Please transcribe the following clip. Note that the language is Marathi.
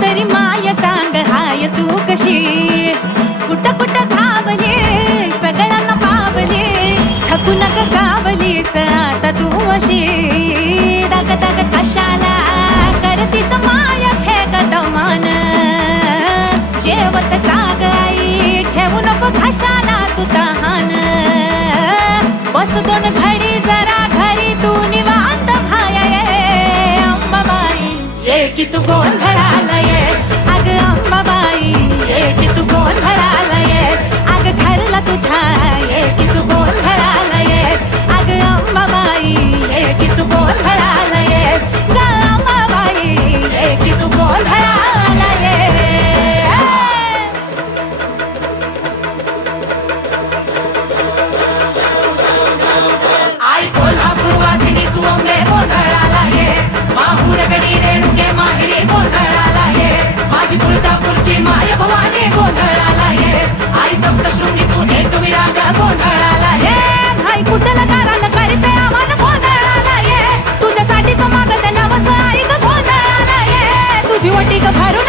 तरी माय सांग हाय तू कशी कुठं कुठं धावले सगळ्यांना पावले थकू नका गावलीस आता तू अशी दग दग कशाला करतीस माय खे कदमान जेवत जाग आई ठेवू नको घशाला तू तहान बस दोन घडी जरा घरी तू निवांत भाया ये अंबाबाई ये की तू गोंधळाला ये अग अंबाबाई ये की तू गोंधळाला ये अग घरला तुझ्या ये की तू गोंधळाला ये अग अंबाबाई ये की तू गोंधळाला ये ग अंबाबाई ये की तू गोंधळाला ये आई कोल्हापूर वासिनी तू अंबे गोंधळाला ये माहूर गडी रेणुके माहेरी गोंधळाला ये माझी तुळजापूरची माय भवानी गोंधळाला ये आई सप्तशृंगी तू एक विराग गोंधळाला ये आई कुठला कारण करते आव्हान गोंधळाला ये तुझ्यासाठी तो मागत नवस आई ग गोंधळाला ये तुझी वटी ग भरून